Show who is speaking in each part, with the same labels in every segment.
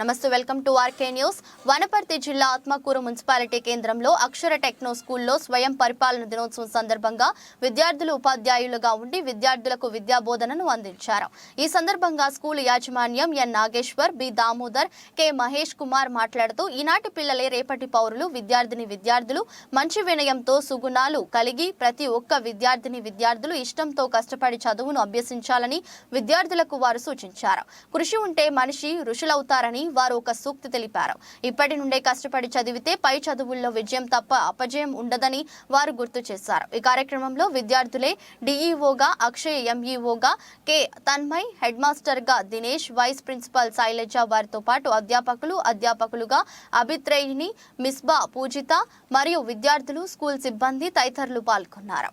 Speaker 1: నమస్తే welcome to RK news Wanaparthy జిల్లా Atmakur municipality కేంద్రంలో అక్షర టెక్నో స్కూల్లో స్వయం పరిపాలన దినోత్సవం సందర్భంగా విద్యార్థులు ఉపాధ్యాయులుగా ఉండి విద్యార్థులకు విద్యాబోధనను అందించారు ఈ సందర్భంగా స్కూల్ యాజమాన్యం N Nageshwar B Damodar K Mahesh Kumar మాట్లాడుతూ ఈనాటి పిల్లలే రేపటి పౌరులు విద్యార్థిని విద్యార్థులు మంచి వినయంతో సుగుణాలు కలిగి ప్రతి ఒక్క విద్యార్థిని విద్యార్థులు ఇష్టంతో కష్టపడి చదువును అభ్యసించాలని విద్యార్థులకు వారు సూచించారు కృషి ఉంటే మనిషి ఋషులవుతారని వారు ఒక సూక్తి తెలిపారు ఇప్పటి నుండే కష్టపడి చదివితే పై చదువుల్లో విజయం తప్ప అపజయం ఉండదని వారు గుర్తు చేశారు ఈ కార్యక్రమంలో విద్యార్థులే డిఈఓగా అక్షయ్ ఎంఈఓగా కె తన్మయ్ హెడ్ మాస్టర్గా దినేష్ వైస్ ప్రిన్సిపల్ శైలజ వారితో పాటు అధ్యాపకులు అధ్యాపకులుగా అభిత్రయిని మిస్బా పూజిత మరియు విద్యార్థులు స్కూల్ సిబ్బంది తదితరులు పాల్గొన్నారు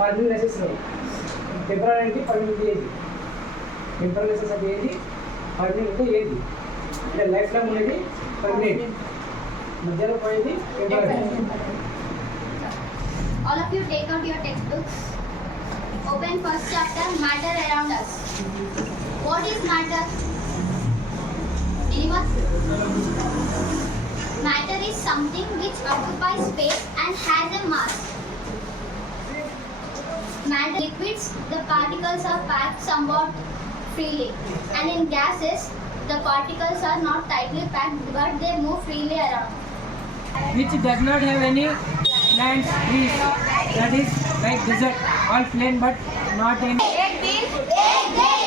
Speaker 2: పర్మినెసెస్ టెంపరీ అంటే పర్మనెంట్ ఏది టెంపరీనెసెస్ అంటే ఏది పర్మనెంట్ ఏది అంటే లైఫ్ లాంగ్ ఉండేది పర్మనెంట్ మధ్యలో పోయేది temporary
Speaker 3: All of you take out your textbooks. Open first chapter, Matter Around Us. What is matter? Anyone? Matter is something which occupies space and has a mass. Malt liquids, the particles are packed somewhat freely. And in gases, the particles are not tightly packed but they move freely around.
Speaker 2: Which does not have any plants, trees. That is like desert, all plain but not any.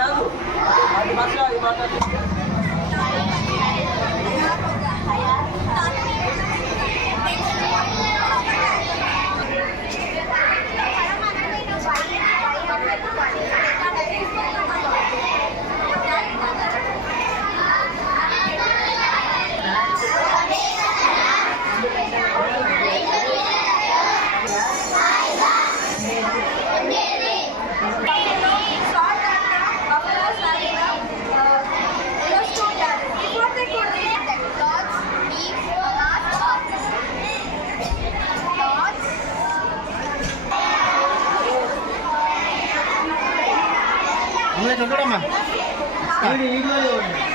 Speaker 4: రాదు అది మాట్లాడి
Speaker 5: మాట్లాడుతుంది ಇಲ್ಲಿ
Speaker 2: ಇಲ್ಲಿ